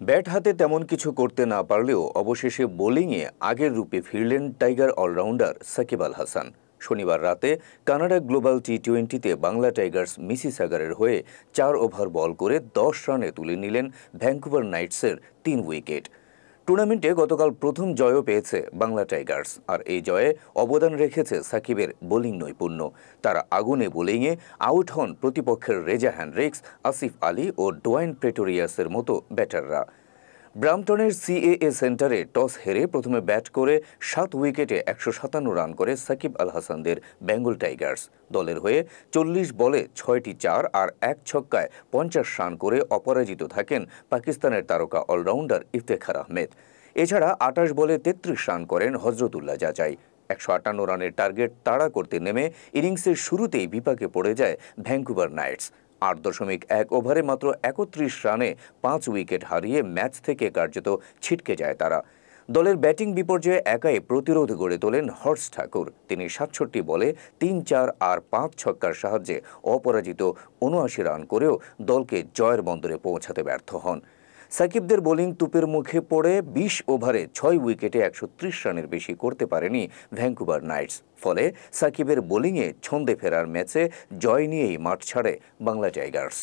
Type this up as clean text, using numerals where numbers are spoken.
Bat হাতে তেমন কিছু করতে না পারলেও অবশেষে বোলিংয়ে আগের রূপে ফিরলেন টাইগার অলরাউন্ডার সাকিব আল হাসান। শনিবার রাতে কানাডা গ্লোবাল টি-20-তে বাংলা টাইগার্স মিসিসাগারের হয়ে 4 ওভার বল করে 10 রানে তুলে নিলেন ভ্যাঙ্কুভার নাইটসের 3 উইকেট। টুর্নামেন্টে গতকাল প্রথম জয়ও পেয়েছে বাংলা টাইগার্স, আর এই জয়ে অবদান রেখেছে সাকিবের বোলিং নৈপুণ্য। তারা আগুনে বোলিংয়ে আউট হন প্রতিপক্ষের রেজা হ্যান্ড্রিক্স, আসিফ আলী ও ডোয়াইন প্রেটোরিয়াসের মতো ব্যাটাররা। ব্রাম্পটনের সিএএ সেন্টারে টস হেরে প্রথমে ব্যাট করে 7 উইকেটে 157 রান করে সাকিব আল হাসানদের বেঙ্গল টাইগার্স। দলের হয়ে 40 বলে 6টি 4 আর 1 ছক্কায় 50 রান করে অপরাজিত থাকেন পাকিস্তানের তারকা অলরাউন্ডার ইফতেখার আহমেদ। এছাড়া 28 বলে 33 রান করেন হজরতুল্লাহ জাজাই। 158 রানের টার্গেট তাড়া করতে নেমে ইনিংসের শুরুতেই বিপাকে পড়ে যায় ভ্যাঙ্কুভার নাইটস। 8.1 ওভারে মাত্র 31 রানে 5 উইকেট হারিয়ে ম্যাচ থেকে কার্যত ছিটকে যায় তারা। দলের ব্যাটিং বিপর্যয়ে একাই প্রতিরোধ গড়ে তোলেন হর্ষ ঠাকুর। তিনি 67 বলে 3 4 আর 5 ছক্কার সাহায্যে অপরাজিত 79 রান করেও দলকে জয়ের বন্দরে পৌঁছাতে ব্যর্থ হন। সাকিবদের বোলিং তুপের মুখে পড়ে 20 ওভারে 6 উইকেটে 130 রানের বেশি করতে পারেনি ভ্যাঙ্কুভার নাইটস। ফলে সাকিবের বোলিংয়ে ছন্দে ফেরার ম্যাচে জয় নিয়েই মাঠ ছাড়ে বাংলা টাইগার্স।